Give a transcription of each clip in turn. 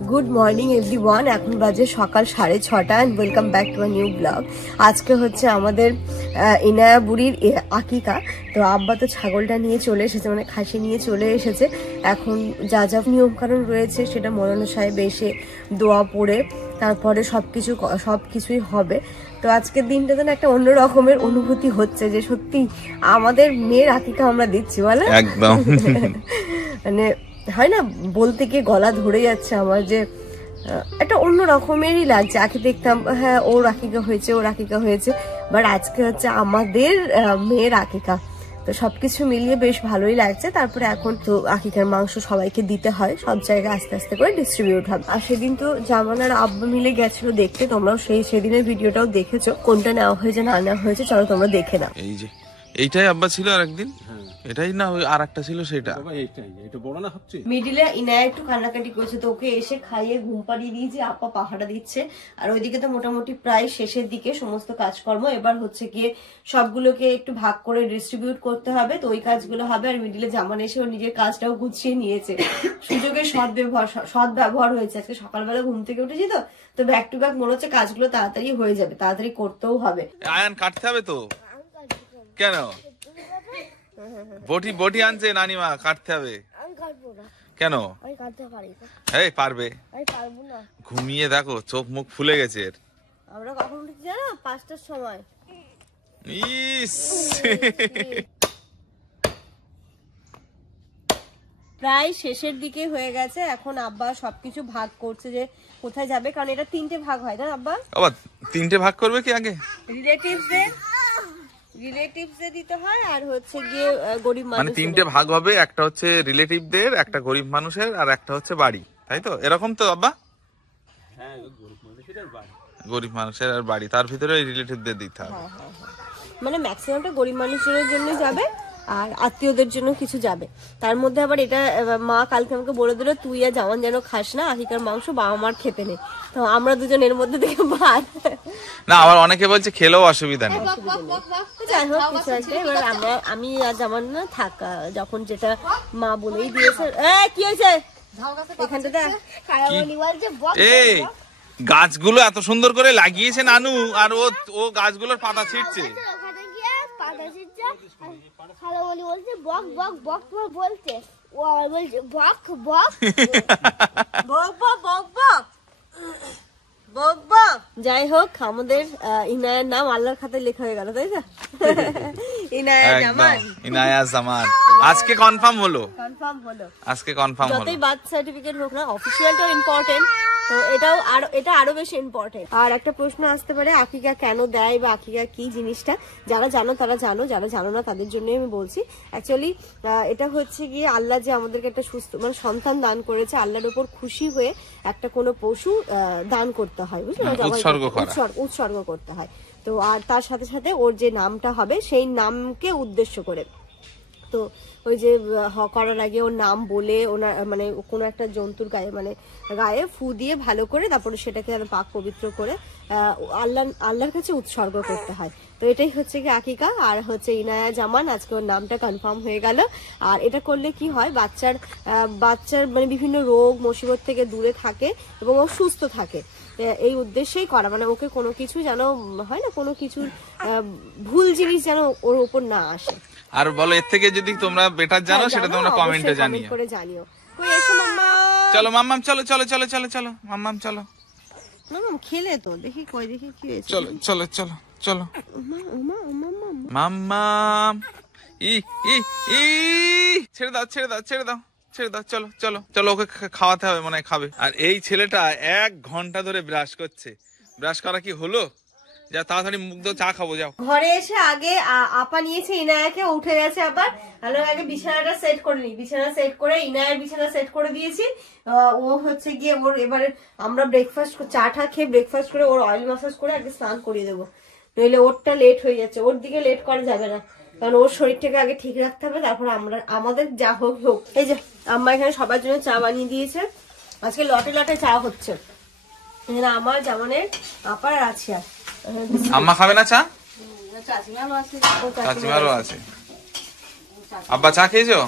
Good morning everyone, এখন বাজে সকাল 6:30 and welcome back to a new blog. আজকে হচ্ছে আমাদের ইনায়া বুড়ির আকিকা। তো আব্বা তো ছাগলটা নিয়ে চলে এসেছে, মানে খাসি নিয়ে চলে এসেছে। এখন যা যা নিয়মকানুন রয়েছে সেটা মৌলানা সাহেব এসে দোয়া পড়ে তারপরে সবকিছুই হবে। তো আজকের দিনটাতে না একটা অন্য রকমের অনুভূতি হচ্ছে যে সত্যি আমাদের মেয়ের আকিকা আমরা দিচ্ছি, বলে একদম মানে হয় না, বলতে গিয়ে গলা ধরে যাচ্ছে আমার, যে একটা অন্য রকমেরই লাগছে। আগে দেখতাম হ্যাঁ ওর আকিকা হয়েছে, বাট আজকে হচ্ছে আমাদের মেয়ের আকিকা। তো সবকিছু মিলিয়ে বেশ ভালোই লাগছে। তারপরে এখন তো আকিকার মাংস সবাইকে দিতে হয়, সব জায়গায় আস্তে আস্তে করে ডিস্ট্রিবিউট হবে। আর সেদিন তো জামানার আব্বা মিলে গেছিল দেখতে, তোমরাও সেদিনের ভিডিওটাও দেখেছো। কোনটা নেওয়া হয়েছে না নেওয়া হয়েছে চলো তোমরা দেখে নাও। এই যে এইটাই আব্বা ছিল আর একদিন, এটাই না ওই আর একটা ছিল সেটা। এটা বড় না হচ্ছে মিডিলে ইনায়া একটু কান্নাকাটি করেছে, তো ওকে এসে খাইয়ে ঘুম পাড়িয়ে দিয়েছি, আপা পাহাড়া দিচ্ছে। আর ওইদিকে তো মোটামুটি প্রায় শেষের দিকে সমস্ত কাজকর্ম। এবার হচ্ছে গিয়ে সবগুলোকে একটু ভাগ করে ডিস্ট্রিবিউট করতে হবে, তো ওই কাজগুলো হবে। আর মিডিলে জামান এসে ও নিজের কাজটাও গুছিয়ে নিয়েছে। সুযোগের সৎ ব্যবহার হয়েছে। আজকে সকালবেলা ঘুম থেকে উঠেছি তো ব্যাক টু ব্যাক মনে হচ্ছে কাজগুলো তাড়াতাড়ি হয়ে যাবে, তাড়াতাড়ি করতেও হবে। আয়ন কাটতে হবে তো, কেন বটি আনছে নানিমা, কাটতে হবে কেন? এই পারবে, ঘুমিয়ে দেখো চোখ মুখ ফুলে গেছে এর। আমরা কখন উঠেছি জানো? 5টার সময়। ইস প্রায় শেষের দিকে হয়ে গেছে। এখন আব্বা সবকিছু ভাগ করছে যে কোথায় যাবে, কারণ এটা 3টে ভাগ হয় না আব্বা? আবার 3টে ভাগ করবে কি? আগে রিলেটিভসদের দিতে হয়, আর হচ্ছে গিয়ে গরিব মানুষ, মানে 3টে ভাগ হবে, একটা হচ্ছে রিলেটিভদের, একটা গরিব মানুষের, আর একটা হচ্ছে বাড়ি, তাই তো? এরকম তো আব্বা? হ্যাঁ, গরিব মানুষের আর বাড়ি, তার ভিতরে রিলেটিভদের দিতে হবে। মানে ম্যাক্সিমামটা গরিব মানুষের জন্য যাবে আর আত্মীয়দের জন্য কিছু যাবে। তার মধ্যে আবার এটা মা কালকে আমাকে বলে দিল তুই আর জামান যেন খাস না, আকিকার মাংস বাবা মার খেতে নেই। তো আমরা দুজন এর মধ্যে থেকে ভাত না, আবার অনেকে বলছে খেলেও অসুবিধা নেই। যাই হোক কিছু একটা, এবার আমি আর জামান না থাকা, যখন যেটা মা বলেই দিয়েছে। কি হয়েছে এখানটাতে? এই গাছগুলো এত সুন্দর করে লাগিয়েছে নানু, আর ও গাছগুলোর পাতা ছিঁড়ছে। যাই হোক, আমাদের ইনায়ার নাম আল্লাহর খাতায় লেখা হয়ে গেল, তাই না? ইনায়া জামান আজকে কনফার্ম হলো। আজকে কনফার্ম হলো। যতই বার্থ সার্টিফিকেট হোক না, অফিসিয়ালটাও ইম্পর্টেন্ট, তো এটা আরো বেশি ইম্পর্টেন্ট। আর একটা প্রশ্ন আসতে পারে আকিকা কেন দেয় বা আকিকা কি জিনিসটা, যারা জানো তারা জানো, যারা জানো না তাদের জন্য আমি বলছি। অ্যাকচুয়ালি এটা হচ্ছে গিয়ে আল্লাহ যে আমাদেরকে একটা সুস্থ মানে সন্তান দান করেছে, আল্লাহর উপর খুশি হয়ে একটা কোনো পশু দান করতে হয়, বুঝলে, উৎসর্গ করতে হয়। তো আর তার সাথে সাথে ওর যে নামটা হবে সেই নামকে উদ্দেশ্য করে, তো ওই যে করার আগে ওর নাম বলে ওনার মানে কোনো একটা জন্তুর গায়ে ফু দিয়ে ভালো করে তারপরে সেটাকে পাক পবিত্র করে আল্লাহর কাছে উৎসর্গ করতে হয়। তো এটাই হচ্ছে কি আকিকা। আর হচ্ছে ইনায়া জামান, আজকে ওর নামটা কনফার্ম হয়ে গেল। আর এটা করলে কি হয়, বাচ্চার মানে বিভিন্ন রোগ মুসিবত থেকে দূরে থাকে এবং ও সুস্থ থাকে, এই উদ্দেশ্যেই করা। মানে ওকে কোনো কিছু যেন হয় না, কোনো কিছুর ভুল জিনিস যেন ওর উপর না আসে। আর বলো, এর থেকে যদি তোমরা বেটার জানো সেটা তোমরা কমেন্টে জানিও। চলো মাম্মাম, চলো চলো চলো চলো চলো মাম্মাম, চলো মাম্মাম খেলে তো দেখি কি হয়েছে। চলো চলো চলো চলো মাম্মাম, ছেড়ে দাও ছেড়ে দাও ছেড়ে দাও ছেড়ে দাও, চলো চলো চলো, ওকে খাওয়াতে হবে, মনে হয় খাবে। আর এই ছেলেটা 1 ঘন্টা ধরে ব্রাশ করছে। ব্রাশ করা কি হলো? যা তাড়াতাড়ি মুখ দাও, চা খাবো যাও। ঘরে এসে আগে আপা নিয়েছে ইনায়াকে, উঠে গেছে আবার। আগে বিছানাটা সেট করে নি, বিছানা সেট করে ইনায়ার বিছানা সেট করে দিয়েছি। ও হচ্ছে গিয়ে ওর এবারে আমরা চা খেয়ে ব্রেকফাস্ট করে ওর অয়েল ম্যাসাজ করে আগে স্নান করিয়ে দেবো, নইলে ওরটা লেট হয়ে যাচ্ছে। ওর দিকে লেট করা যাবে না, কারণ ওর শরীরটাকে আগে ঠিক রাখতে হবে, তারপর আমাদের যা হোক। এই যে আম্মা এখানে সবার জন্য চা বানিয়ে দিয়েছে। আজকে লটে লটে চা হচ্ছে, এখানে আমার জামানের আপার আর আছে। আম্মা খাবে না চা? চাচিমারও আছে। আব্বা চা খেয়েছো?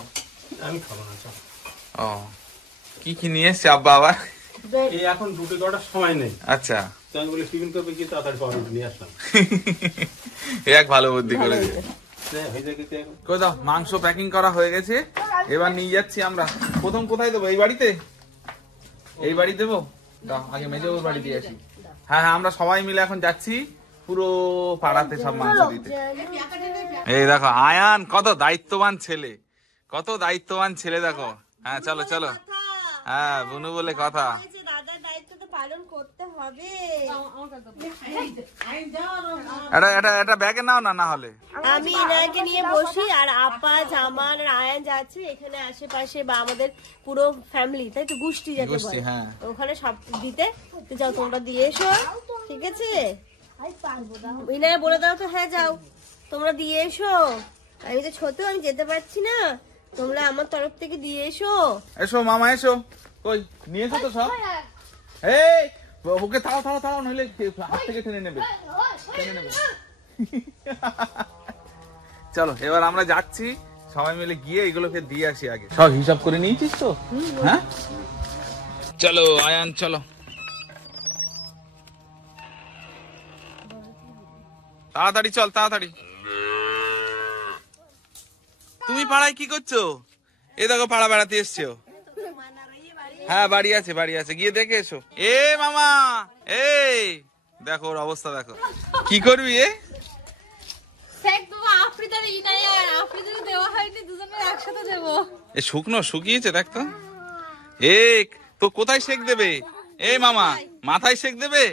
আমি খাবো না চা। ও কি নিয়ে এসছে আব্বা আবার? এই এখন রুটি করার সময় নেই। আচ্ছা, তো আমি বলি টিফিন করবে কি, তাড়াতাড়ি পাউরুটি নিয়ে আসলাম। এক ভালো বুদ্ধি করেছে। হয়ে যায় কিন্তু এখন। কই দাও, মাংস প্যাকিং করা হয়ে গেছে, এবার নিয়ে যাচ্ছি আমরা। প্রথম কোথায় দেবো? এই বাড়িতে? এই বাড়ি দেবো? দাও আগে মেজবাবুর বাড়ি দিয়ে আসি। হ্যাঁ হ্যাঁ, আমরা সবাই মিলে এখন যাচ্ছি পুরো পাড়াতে সব মাংস দিতে। এই দেখো আয়ান কত দায়িত্ববান ছেলে, কত দায়িত্ববান ছেলে দেখো। হ্যাঁ চলো চলো, হ্যাঁ বুনু বলে কথা। দাদার দায়িত্ব তো পালন করতে হবে। এটা ব্যাগে নাও না, না হলে আমি ইনাকে নিয়ে বসি আর আপা জামান আর আয়ান যাচ্ছে এখানে আশেপাশে বা আমাদের পুরো ফ্যামিলি, তাই তো গোষ্ঠী যাকে গোষ্ঠী, বলে, হ্যাঁ। ওখানে সব দিতে। তো যাও তোমরা দিয়ে এসো, ঠিক আছে? ইনায় বলে দাও তো, হ্যাঁ যাও তোমরা দিয়ে এসো। আমি তো ছোট, আমি যেতে পারছি না, তোমরা আমার তরফ থেকে দিয়ে এসো। এসো মামা এসো। কই নিয়ে এসো তো সব। এই ওকে তাড়াও তাড়াও তাড়াও, নইলে হাত থেকে টেনে নেবে, টেনে নেবে। চলো এবার আমরা যাচ্ছি সবাই মিলে, গিয়ে এগুলোকে দিয়ে আসি। আগে সব হিসাব করে নিয়েছিস তো? হ্যাঁ চলো আয়ান চলো। তাড়াতাড়ি চল তাড়াতাড়ি। তুমি পাড়ায় কি করছো? এই দেখো পাড়া বেড়াতে এসছো। হ্যাঁ বাড়ি আছে, বাড়ি আছে, গিয়ে দেখে এসো। এ মামা, এই দেখো ওর অবস্থা দেখো। কি করবি? এ শুকনো শুকিয়েছে দেখ তো। এ তো কোথায় শেক দেবে? এই মামা মাথায় শেক দেবে?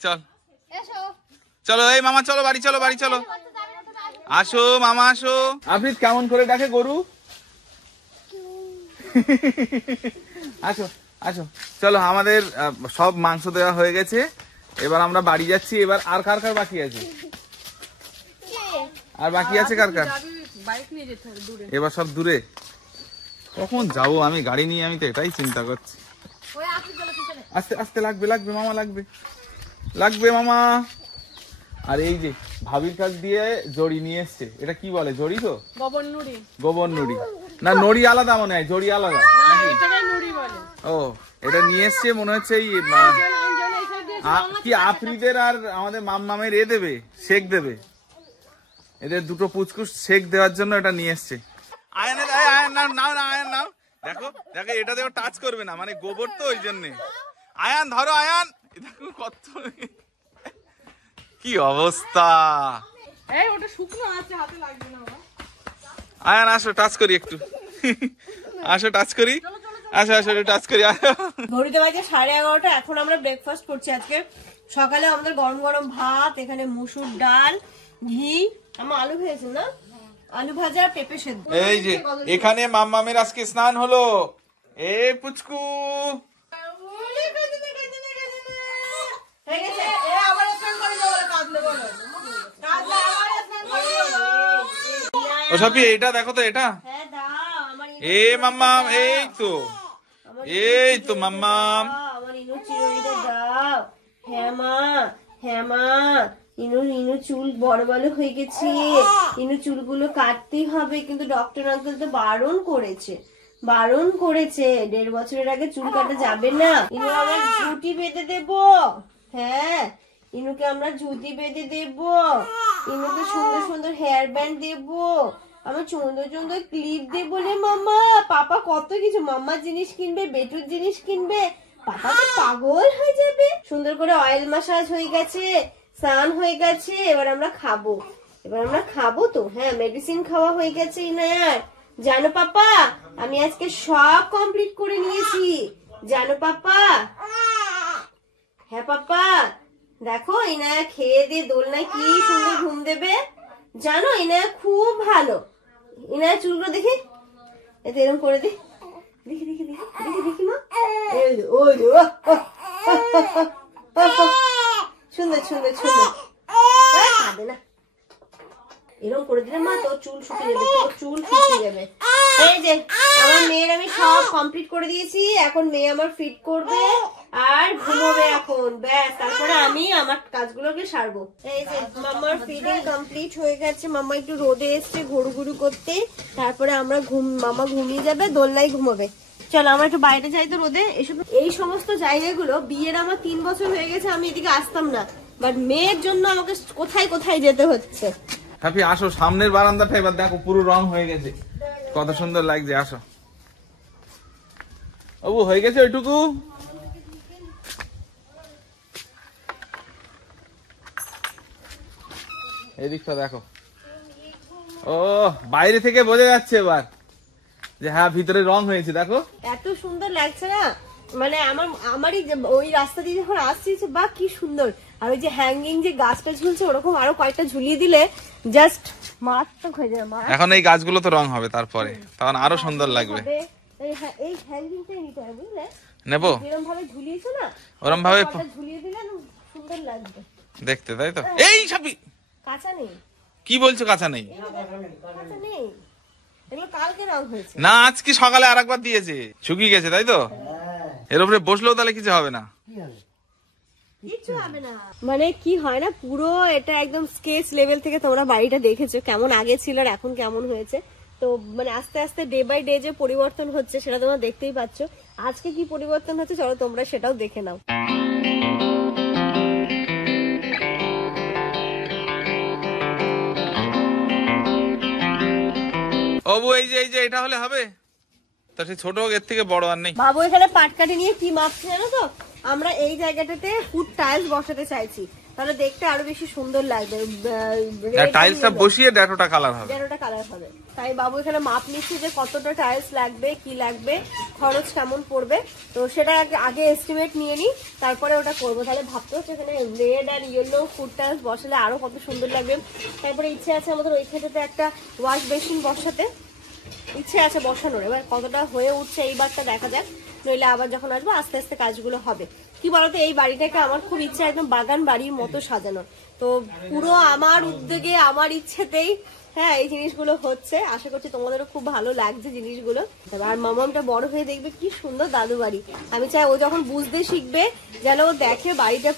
চল চলো এই মামা, চলো বাড়ি চলো, বাড়ি চলো। আসো মামা আসো। আফ্রিদ কেমন করে ডাকে গরু? আসো আসো, চলো আমাদের সব মাংস দেওয়া হয়ে গেছে, এবার আমরা বাড়ি যাচ্ছি। এবার আর কার কার বাকি আছে? আর বাকি আছে কার কার? এবার সব দূরে। কখন যাবো আমি গাড়ি নিয়ে? আমি তো এটাই চিন্তা করছি। আস্তে আস্তে, লাগবে লাগবে মামা, লাগবে লাগবে মামা। আর এই যে ভাবির কাছ দিয়ে জড়ি নিয়ে এসছে, এটা কি বলে? জড়ি তো? গোবর নুড়ি। গোবর নুড়ি না, নড়ি আলাদা মনে হয়, জড়ি আলাদা। ও এটা নিয়ে এসছে মনে হচ্ছে এই কি আফ্রিদের আর আমাদের মামের এ দেবে, শেক দেবে। এদের দুটো পুচকুস শেক দেওয়ার জন্য এটা নিয়ে এসছে। আয়নের আয়ন নাও নাও না, আয়ন নাও। দেখো দেখো, এটা দেখো টাচ করবে না, মানে গোবর তো ওই জন্যে। আয়ান ধরো, আয়ান দেখো কত কি অবস্থা। আয়ান আসো টাচ করি একটু, আসো টাচ করি, আসো আসো টাচ করি। ঘড়িতে বাজে 11:30। এখন আমরা ব্রেকফাস্ট করছি। আজকে সকালে আমাদের গরম গরম ভাত, এখানে মুসুর ডাল, ঘি, আমার আলু ভেজেছেন না, আলু ভাজা, পেঁপে সেদ্ধ। এই যে এখানে মাম্মামের আজকে স্নান হলো। এ পুচকু ও সবই এইটা দেখো তো, এটা এ মাম্মাম, এই তো এই তো মাম্মাম। আমার ইনু চিরুনিটা দাও। হ্যাঁ মা, হ্যাঁ মা, ইনু চুল বড় বড় হয়ে গেছে, ইনু চুলগুলো কাটতেই হবে, কিন্তু ডক্টর আঙ্কেল তো বারণ করেছে, বারণ করেছে। 1.5 বছরের আগে চুল কাটা যাবে না। ইনু আমরা ঝুঁটি বেঁধে দেব। হ্যাঁ ইনুকে আমরা ঝুঁটি বেঁধে দেব, ইনুকে সুন্দর সুন্দর হেয়ার ব্যান্ড দেব, আমার সুন্দর সুন্দর ক্লিপ দেবো রে মাম্মা। পাপা কত কিছু মাম্মার জিনিস কিনবে, বেটুর জিনিস কিনবে, পাপা তো পাগল হয়ে যাবে। সুন্দর করে অয়েল ম্যাসাজ হয়ে গেছে, স্নান হয়ে গেছে, এবার আমরা খাবো, এবার আমরা খাবো তো। হ্যাঁ মেডিসিন খাওয়া হয়ে গেছে ইনায়ার। জানো পাপা আমি আজকে সব কমপ্লিট করে নিয়েছি, জানো পাপা? হ্যাঁ পাপা দেখো ইনায়া খেয়ে দিয়ে দোলনায় কি সুন্দর ঘুম দেবে, জানো ইনায়া খুব ভালো। ইনায়া চুলগুলো দেখি, এতে এরকম করে দি, দেখি দেখি দেখি দেখি দেখি মা, সুন্দর সুন্দর সুন্দর, কাঁদে না, এরকম করে দিলে মা তোর চুল শুকিয়ে যাবে, তোর চুল শুকিয়ে যাবে। এই যে আমার মেয়ের আমি সব কমপ্লিট করে দিয়েছি, এখন মেয়ে আমার ফিট করবে আর ঘুমোবে এখন, ব্যাস তারপরে আমি আমার কাজগুলোকে সারবো। এই যে মাম্মার ফিডিং কমপ্লিট হয়ে গেছে, মাম্মা একটু রোদে এসছে ঘুরু ঘুরু করতে, তারপরে আমরা মাম্মা ঘুমিয়ে যাবে, দোলনায় ঘুমোবে। চলো আমরা একটু বাইরে যাই তো রোদে। এই সমস্ত জায়গাগুলো বিয়ের আমার 3 বছর হয়ে গেছে, আমি এদিকে আসতাম না, বাট মেয়ের জন্য আমাকে কোথায় কোথায় যেতে হচ্ছে। হাফি আসো, সামনের বারান্দাটা এবার দেখো পুরো রং হয়ে গেছে, কত সুন্দর লাগছে। আসো বাবু, হয়ে গেছে ওইটুকু। এদিকটা দেখো, ও বাইরে থেকে বোঝা যাচ্ছে এবার যে হ্যাঁ ভিতরে রং হয়েছে। দেখো এত সুন্দর লাগছে না, মানে আমারই ওই রাস্তা দিয়ে যখন আসছি বা কি সুন্দর। আর ওই যে হ্যাঙ্গিং যে গাছটা ঝুলছে ওরকম আরো কয়েকটা ঝুলিয়ে দিলে জাস্ট মারাত্মক হয়ে যাবে। এখন এই গাছগুলো তো রং হবে, তারপরে তখন আরো সুন্দর লাগবে। এই হ্যাঙ্গিংটাই নিতে হবে, বুঝলে? নেবো এরকম ভাবে ঝুলিয়েছো না, ওরম ভাবে ঝুলিয়ে দিলে সুন্দর লাগবে দেখতে, তাই তো? এই সাপি কাঁচা নেই, কি বলছো? কাঁচা নেই? কাঁচা নেই, এগুলো কালকে রং হয়েছে। না, আজকে সকালে আরেকবার দিয়েছে, শুকিয়ে গেছে, তাই তো? এর উপরে বসলেও তাহলে কিছু হবে না, কিচ্ছু হবে না। মানে কি হয় না, পুরো এটা একদম স্কেচ লেভেল থেকে তোমরা বাড়িটা দেখেছো কেমন আগে ছিল আর এখন কেমন হয়েছে। তো মানে আস্তে আস্তে ডে বাই ডে যে পরিবর্তন হচ্ছে সেটা তোমরা দেখতেই পাচ্ছ। আজকে কি পরিবর্তন হচ্ছে চলো তোমরা সেটাও দেখে নাও। ওবু এই যে এটা হলে হবে তো, সেই ছোট হোক, এর থেকে বড় আর নেই। বাবু এখানে পাটকাঠি নিয়ে কি মাপছে জানো তো? আমরা এই জায়গাটাতে ফুড টাইলস বসাতে চাইছি, তাহলে দেখতে আরো বেশি সুন্দর লাগবে। টাইলসটা বসিয়ে ডেটোটা কালার হবে, ডেটোটা কালার হবে। তাই বাবু এখানে মাপ নিচ্ছে যে কতটা টাইলস লাগবে, কি লাগবে, খরচ কেমন পড়বে। তো সেটা আগে এস্টিমেট নিয়ে নি, তারপরে ওটা করবো। তাহলে ভাবতে হচ্ছে এখানে রেড আর ইয়েলো ফুড টাইলস বসালে আরো কত সুন্দর লাগবে। তারপরে ইচ্ছে আছে আমাদের ওইখানটাতে একটা ওয়াশ বেসিন বসাতে, ইচ্ছে আছে বসানোর। এবার কতটা হয়ে উঠছে এইবারটা দেখা যাক, নইলে আবার যখন আসবো আস্তে আস্তে কাজগুলো হবে। কি বলতো, এই বাড়িটাকে আমার খুব ইচ্ছা একদম বাগান বাড়ির মতো সাজানো। তো পুরো আমার উদ্যোগে, আমার ইচ্ছেতেই হ্যাঁ এই জিনিসগুলো হচ্ছে। আশা করছি তোমাদেরও খুব ভালো লাগছে জিনিসগুলো। আর মামামটা বড় হয়ে দেখবে কি সুন্দর দাদু বাড়ি। আমি চাই ও যখন বুঝতে শিখবে যেন ও দেখে বাড়িটা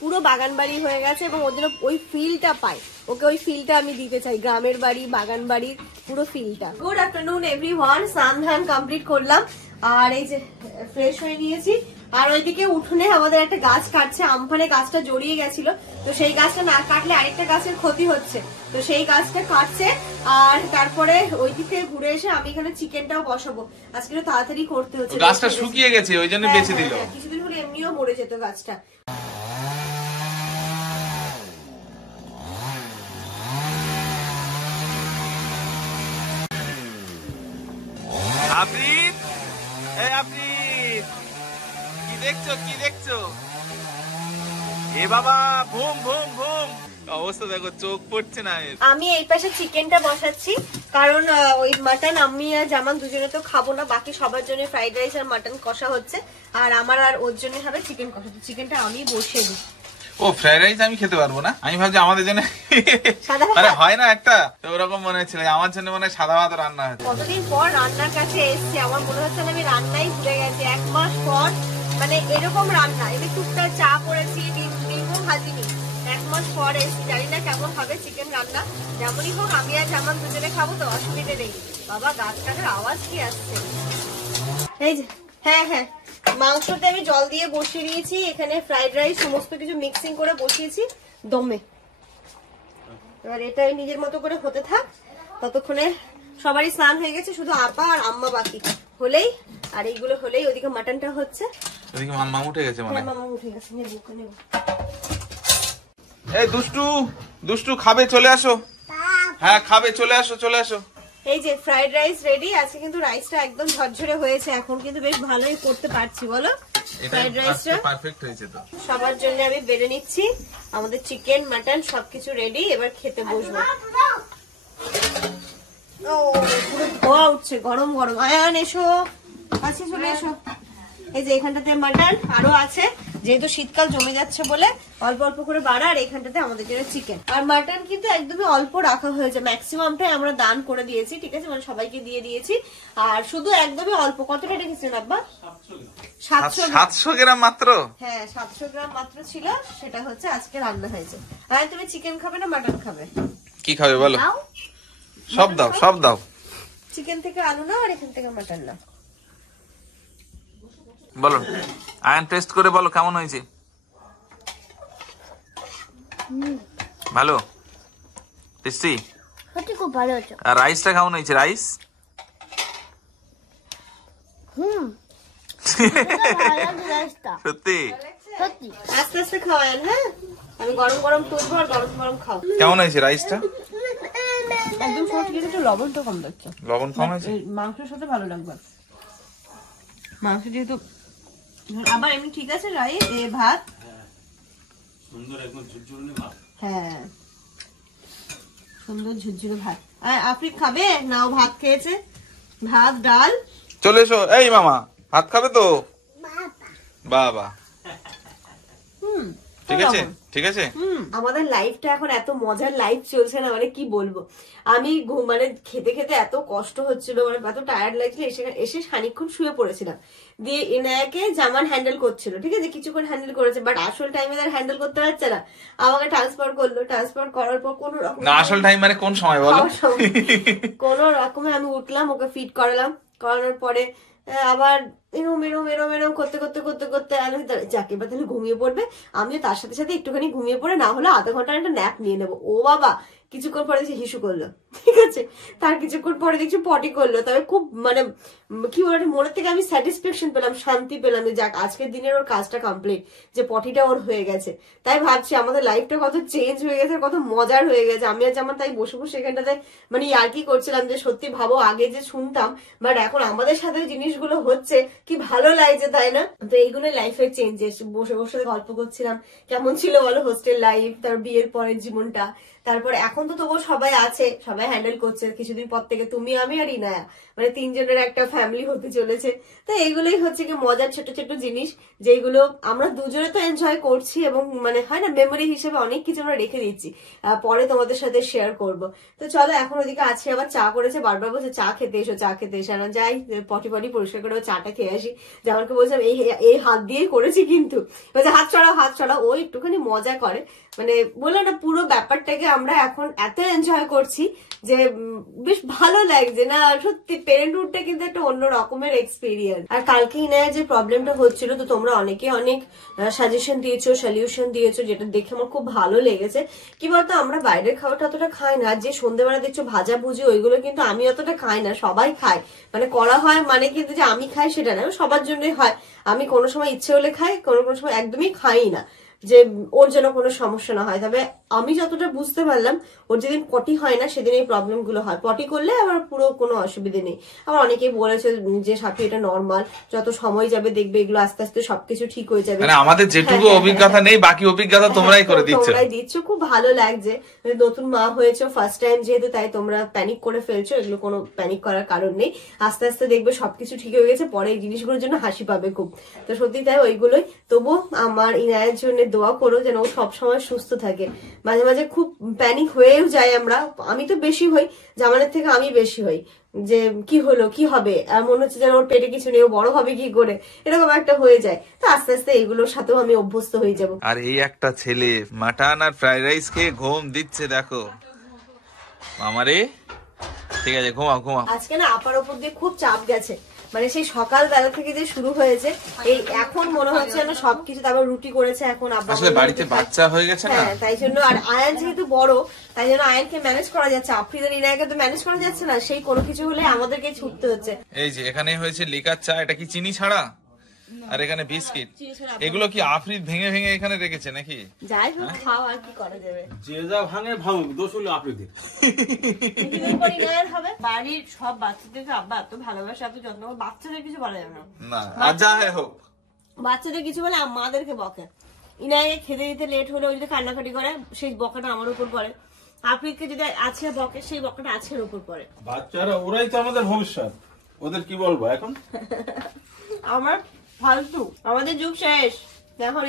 পুরো বাগান বাড়ি হয়ে গেছে, এবং ওর জন্য ওই ফিলটা পায়। ওকে ওই ফিলটা আমি দিতে চাই, গ্রামের বাড়ি, বাগান বাড়ির পুরো ফিলটা। গুড আফটারনুন এভরিওয়ান, স্নান ধান কমপ্লিট করলাম আর এই যে ফ্রেশ হয়ে নিয়েছি। আর ওইদিকে উঠোনে আমাদের একটা গাছ কাটছে, আমফানে গাছটা জড়িয়ে গেছিল, তো সেই গাছটা না কাটলে আরেকটা গাছের ক্ষতি হচ্ছে, তো সেই গাছটা কাটছে। আর তারপরে ওই দিক থেকে ঘুরে এসে আমি এখানে চিকেনটাও বসাবো। আজকে তাড়াতাড়ি করতে হচ্ছে, গাছটা শুকিয়ে গেছে ওই জন্য বেঁচে দিল। কিছুদিন হলে এমনিও মরে যেত গাছটা। আফরিন, এই আফরিন, কি দেখছো, কি দেখছো? এ বাবা, ঘুম ঘুম ঘুম, অবস্থা দেখো, চোখ পড়ছে না। আমি এই পাশে চিকেনটা বসাচ্ছি, কারণ ওই মাটন আমি আর জামান দুজনে তো খাবো না, বাকি সবার জন্য ফ্রাইড রাইস আর মাটন কষা হচ্ছে, আর আমার আর ওর জন্য হবে চিকেন কষা। তো চিকেনটা আমি বসিয়ে দিই। ও ফ্রাইড রাইস আমি খেতে পারবো না, আমি ভাবছি আমাদের জন্য মানে হয় না একটা, তো ওরকম মনে হচ্ছিল আমার জন্য মনে হয় সাদা ভাত রান্না হয়েছে। কতদিন পর রান্নার কাছে এসছি, আমার মনে হচ্ছে আমি রান্নাই ভুলে গেছি। 1 মাস পর মানে এরকম রান্না, এমনি টুকটাক চা করেছি, ডিমও ভাজিনি, 1 মাস পর এসছি। জানি না কেমন হবে চিকেন রান্না, যেমনই হোক আমি আর জামান দুজনে খাবো, তো অসুবিধে নেই। বাবা গাছ কাটার আওয়াজ কি আসছে? এই যে হ্যাঁ হ্যাঁ, মাংসতে আমি জল দিয়ে বসিয়ে নিয়েছি, এখানে ফ্রাইড রাইস সমস্ত কিছু মিক্সিং করে বসিয়েছি দমে। এবার এটাই নিজের মতো করে হতে থাক, ততক্ষণে সবারই স্নান হয়ে গেছে, শুধু আপা আর আম্মা বাকি হলেই, আর এইগুলো হলেই ওদিকে মাটনটা হচ্ছে। ওদিকে মাম্মা উঠে গেছে মনে হয়। মামা উঠে গেছে, নেব। এই দুষ্টু, দুষ্টু খাবে, চলে আসো। হ্যাঁ খাবে, চলে আসো, চলে আসো। এই যে ফ্রাইড রাইস রেডি আছে, কিন্তু রাইসটা একদম ঝরঝরে হয়েছে, এখন কিন্তু বেশ ভালোই করতে পারছি, বলো? ফ্রাইড রাইসটা পারফেক্ট হয়েছে তো। সবার জন্য আমি বেড়ে নিচ্ছি, আমাদের চিকেন মাটন সবকিছু রেডি, এবার খেতে বসবো। ও পুরো ধোয়া উঠছে, গরম গরম। আয়ান এসো, কাছে চলে এসো। এই যে এখানটাতে মাটন আরো আছে, যেহেতু শীতকাল জমে যাচ্ছে বলে অল্প অল্প করে বাড়া, আর এখানটাতে আমাদের জন্য চিকেন। আর মাটন কিন্তু একদমই অল্প রাখা হয়েছে, ম্যাক্সিমামটাই আমরা দান করে দিয়েছি, ঠিক আছে, মানে সবাইকে দিয়ে দিয়েছি। আর শুধু একদমই অল্প, কতটা রেখেছেন আব্বা? 700 গ্রাম মাত্র। হ্যাঁ 700 গ্রাম মাত্র ছিল, সেটা হচ্ছে আজকে রান্না হয়েছে। আর তুমি চিকেন খাবে না মাটন খাবে? কি খাবে বলো? সব দাও, সব দাও। চিকেন থেকে আলু না, আর এখান থেকে মাটন না। বলো আয়ন টেস্ট করে বলো কেমন হয়েছে। ভালো টেস্টি, সত্যি খুব ভালো হচ্ছে। আর রাইসটা কেমন হয়েছে? রাইস সত্যি সত্যি আস্তে আস্তে খাওয়ান। হ্যাঁ, আমি গরম গরম তুলবো আর গরম গরম খাও। কেমন হয়েছে রাইসটা? একদম সত্যি, কিন্তু একটু লবণটা কম দিচ্ছে। লবণ কম হয়েছে? মাংসের সাথে ভালো লাগবে, মাংস যেহেতু। আবার এমনি ঠিক আছে। রাইস এ ভাত সুন্দর একদম ঝুরঝুরে ভাত। হ্যাঁ, সুন্দর ঝুরঝুরে ভাত। আর আপনি খাবে না? ও ভাত খেয়েছে, ভাত ডাল। চলে এসো। এই মামা ভাত খাবে তো? বাবা ঠিক আছে ঠিক আছে। আমাদের লাইফটা এখন এত মজার লাইফ চলছে না, মানে কি বলবো। আমি মানে খেতে খেতে এত কষ্ট হচ্ছিল, মানে এত টায়ার্ড লাগছিল, এসে খানিকক্ষণ শুয়ে পড়েছিলাম। দিয়ে ইনায়াকে জামান হ্যান্ডেল করছিল, ঠিক আছে, কিছুক্ষণ হ্যান্ডেল করেছে, বাট আসল টাইমে তার হ্যান্ডেল করতে পারছে না। আমাকে ট্রান্সফার করলো, ট্রান্সফার করার পর কোন রকম না আসল টাইম মানে কোন সময় বলো? কোন রকমে আমি উঠলাম, ওকে ফিট করালাম, করানোর পরে আবার এরম এরম এরম এরম করতে করতে করতে করতে যাকে বা তাহলে ঘুমিয়ে পড়বে। আমিও তার সাথে সাথে একটুখানি ঘুমিয়ে পড়ে, না হলে আধা ঘন্টার একটা ন্যাপ নিয়ে নেবো। ও বাবা, কিছুক্ষণ পরে দেখছি হিসু করলো, ঠিক আছে, তার কিছুক্ষণ পরে দেখছি পটি করলো। তবে খুব মানে কি বলে, মনের থেকে আমি স্যাটিসফ্যাকশন পেলাম, শান্তি পেলাম যে যাক আজকের দিনের ওর কাজটা কমপ্লিট, যে পটিটা ওর হয়ে গেছে। তাই ভাবছি আমাদের লাইফটা কত চেঞ্জ হয়ে গেছে, কত মজার হয়ে গেছে। আমি আর যেমন তাই বসে বসে এখানটাতে মানে ইয়ার্কি করছিলাম যে সত্যি ভাবো আগে যে শুনতাম, বাট এখন আমাদের সাথে জিনিসগুলো হচ্ছে, কি ভালো লাগছে, তাই না? তো এইগুলো লাইফের চেঞ্জেস। বসে বসে গল্প করছিলাম কেমন ছিল বলো হোস্টেল লাইফ, তার বিয়ের পরের জীবনটা। তারপর এখন তো তবুও সবাই আছে, সবাই হ্যান্ডেল করছে। কিছুদিন পর থেকে তুমি, আমি আর ইনায়া, মানে তিনজনের একটা ফ্যামিলি হতে চলেছে। তো এইগুলোই হচ্ছে কি মজার ছোট ছোট জিনিস, যেগুলো আমরা দুজনে তো এনজয় করছি, এবং মানে হয় না মেমোরি হিসেবে অনেক কিছু আমরা রেখে দিচ্ছি, পরে তোমাদের সাথে শেয়ার করব। তো চলো এখন ওদিকে আছে, আবার চা করেছে, বারবার বলছে চা খেতে এসো, চা খেতে এসো। না যাই পটি পটি পরিষ্কার করে চাটা খেয়ে আসি। যেমনকে বলছিলাম এই হাত দিয়ে করেছি, কিন্তু বলছে হাত ছড়াও হাত ছড়াও। ও একটুখানি মজা করে, মানে বললাম না পুরো ব্যাপারটাকে আমরা এখন এত এনজয় করছি যে বেশ ভালো লাগছে না। সত্যি প্যারেন্টহুডটা কিন্তু একটা অন্য রকমের এক্সপিরিয়েন্স। আর কালকেই না যে প্রবলেমটা হচ্ছিল, তো তোমরা অনেকে অনেক সাজেশন দিয়েছো, সলিউশন দিয়েছো, যেটা দেখে আমার খুব ভালো লেগেছে। কি বলতো, আমরা বাইরের খাবারটা অতটা খাই না। যে সন্ধ্যেবেলা দেখছো ভাজা ভুজি, ওইগুলো কিন্তু আমি অতটা খাই না, সবাই খায়, মানে করা হয়, মানে কিন্তু যে আমি খাই সেটা না, সবার জন্যই হয়। আমি কোনো সময় ইচ্ছে হলে খাই, কোনো কোনো সময় একদমই খাই না, যে ওর যেন কোনো সমস্যা না হয়। তবে আমি যতটা বুঝতে পারলাম, ওর যেদিন পটি হয় না সেদিন এই প্রবলেম গুলো হয়। পটি করলে আবার পুরো কোনো অসুবিধে নেই। আবার অনেকেই বলেছে যে সাথী এটা নর্মাল, যত সময় যাবে দেখবে এগুলো আস্তে আস্তে সবকিছু ঠিক হয়ে যাবে। মানে আমাদের যেটুকু অভিজ্ঞতা নেই, বাকি অভিজ্ঞতা তোমরাই করে দিচ্ছ। তোমরাই দিচ্ছ, খুব ভালো লাগছে। নতুন মা হয়েছে ফার্স্ট টাইম যেহেতু, তাই তোমরা প্যানিক করে ফেলছো। এগুলো কোনো প্যানিক করার কারণ নেই, আস্তে আস্তে দেখবে সবকিছু ঠিক হয়ে গেছে, পরে এই জিনিসগুলোর জন্য হাসি পাবে খুব। তো সত্যি তাই, ওইগুলোই। তবু আমার ইনায়ের জন্য দোয়া করো যেন ও সবসময় সুস্থ থাকে। মাঝে মাঝে খুব প্যানিক হয়েও যায় আমরা, আমি তো বেশি হই, জামানের থেকে আমি বেশি হই, যে কি হলো কি হবে, আর মনে হচ্ছে যেন ওর পেটে কিছু নেই, ও বড় হবে কি করে, এরকম একটা হয়ে যায়। তো আস্তে আস্তে এইগুলোর সাথেও আমি অভ্যস্ত হয়ে যাব। আর এই একটা ছেলে মাটন আর ফ্রাইড রাইস খেয়ে ঘুম দিচ্ছে, দেখো আমারে। ঠিক আছে, ঘুমাও ঘুমাও। আজকে না আপার ওপর দিয়ে খুব চাপ গেছে, মানে সেই সকালবেলা থেকে যে শুরু হয়েছে, এই এখন মনে হচ্ছে যেন সবকিছু। তারপর রুটি করেছে এখন আব্বা, আসলে বাড়িতে বাচ্চা হয়ে গেছে না, হ্যাঁ তাই জন্য। আর আয়ান যেহেতু বড়, তাই জন্য আয়ানকে ম্যানেজ করা যাচ্ছে, আফ্রিদের ইনায়াকে তো ম্যানেজ করা যাচ্ছে না। সেই কোনো কিছু হলে আমাদেরকে ছুটতে হচ্ছে। এই যে এখানে হয়েছে লিকার চা, এটা কি চিনি ছাড়া? আর এখানে বিস্কিট। এগুলো কি আফ্রিদ ভেঙে ভেঙে এখানে রেখেছে নাকি? যাই হোক, খাও, আর কি করা যাবে। যে যা ভাঙে ভাঙুক, দোষ হলো আপনাদের। হবে বাড়ির সব বাচ্চাদেরকে আব্বা এত ভালোবাসে, এত যত্ন, বাচ্চাদের কিছু বলা যাবে না, আর যা হোক বাচ্চাদের কিছু বলে মাদেরকে বকে। ইনাকে খেতে দিতে লেট হলে ওই যদি কান্নাকাটি করে, সেই বকাটা আমার উপর পড়ে। আফ্রিদকে যদি আছে বকে, সেই বকাটা আছের উপর পড়ে। বাচ্চারা ওরাই তো আমাদের ভবিষ্যৎ, ওদের কি বলবো এখন। আমার ফালতু, আমাদের যুগ শেষ, এখন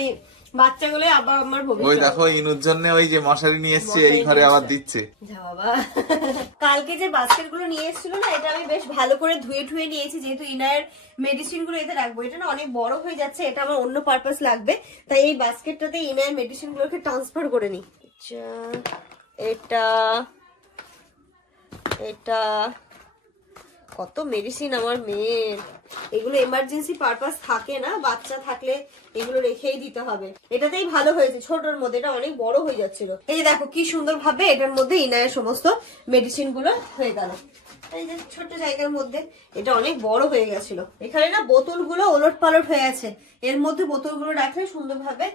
বাচ্চাগুলো আবার আমার ওই ভবিষ্যৎ। দেখো ইনুর জন্য ওই যে মশারি নিয়ে এসছে, এই ঘরে আবার দিচ্ছে। বাবা, কালকে যে বাস্কেট গুলো নিয়ে এসেছিল না, এটা আমি বেশ ভালো করে ধুয়ে ঠুয়ে নিয়েছি, যেহেতু ইনায়ের মেডিসিন গুলো এতে রাখবো। এটা না অনেক বড় হয়ে যাচ্ছে, এটা আমার অন্য পারপাস লাগবে, তাই এই বাস্কেটটাতে ইনায়ের মেডিসিন গুলোকে ট্রান্সফার করে নিই। এটা এটা কত মেডিসিন আমার মেয়ের, এগুলো এমার্জেন্সি পারপাস থাকে না, বাচ্চা থাকলে এগুলো রেখেই দিতে হবে। এটাতেই ভালো হয়েছে ছোটর মধ্যে, এটা অনেক বড় হয়ে যাচ্ছিল। এই দেখো কি সুন্দর ভাবে এটার মধ্যে ইনায়ের সমস্ত মেডিসিন গুলো হয়ে গেল। এই যে ছোট জায়গার মধ্যে এটা অনেক বড় হয়ে গেছিল। এখানে না বোতলগুলো ওলট পালট হয়ে আছে, এর মধ্যে বোতলগুলো রাখলে সুন্দরভাবে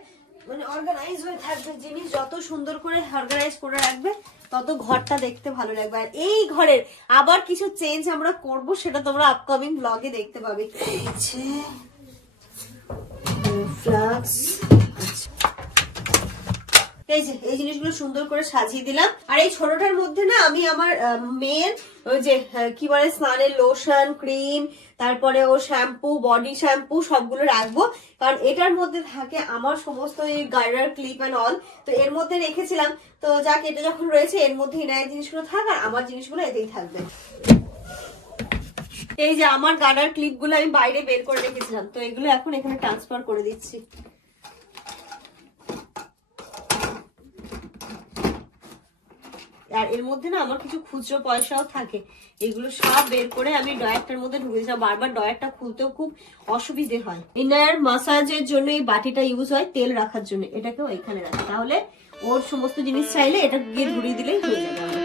মানে অর্গানাইজ হয়ে থাকবে। জিনিস যত সুন্দর করে অর্গানাইজ করে রাখবে তত ঘরটা দেখতে ভালো লাগবে। আর এই ঘরের আবার কিছু চেঞ্জ আমরা করব, সেটা তোমরা আপকামিং ব্লগে দেখতে পাবে। এই যে এই জিনিসগুলো সুন্দর করে সাজিয়ে দিলাম। আর এই ছোটটার মধ্যে না আমি আমার মেয়ের ওই যে কি বলে স্নানের লোশন, ক্রিম, তারপরে ও শ্যাম্পু, বডি শ্যাম্পু সবগুলো রাখবো, কারণ এটার মধ্যে থাকে আমার সমস্ত এই গার্ডার ক্লিপ এন্ড অল। তো এর মধ্যে রেখেছিলাম, তো যাক এটা যখন রয়েছে এর মধ্যে ইনায়ের জিনিসগুলো থাক আর আমার জিনিসগুলো এতেই থাকবে। এই যে আমার গার্ডার ক্লিপ গুলো আমি বাইরে বের করে রেখেছিলাম, তো এগুলো এখন এখানে ট্রান্সফার করে দিচ্ছি। আর এর মধ্যে না আমার কিছু খুচরো পয়সাও থাকে, এগুলো সব বের করে আমি ডয়ারটার মধ্যে ঢুকে দিচ্ছি। বারবার ডয়ারটা খুলতেও খুব অসুবিধে হয়। ইনার মাসাজের জন্য এই বাটিটা ইউজ হয় তেল রাখার জন্য, এটাকেও এখানে রাখি, তাহলে ওর সমস্ত জিনিস চাইলে এটা গিয়ে ঘুরিয়ে দিলেই হয়ে যাবে।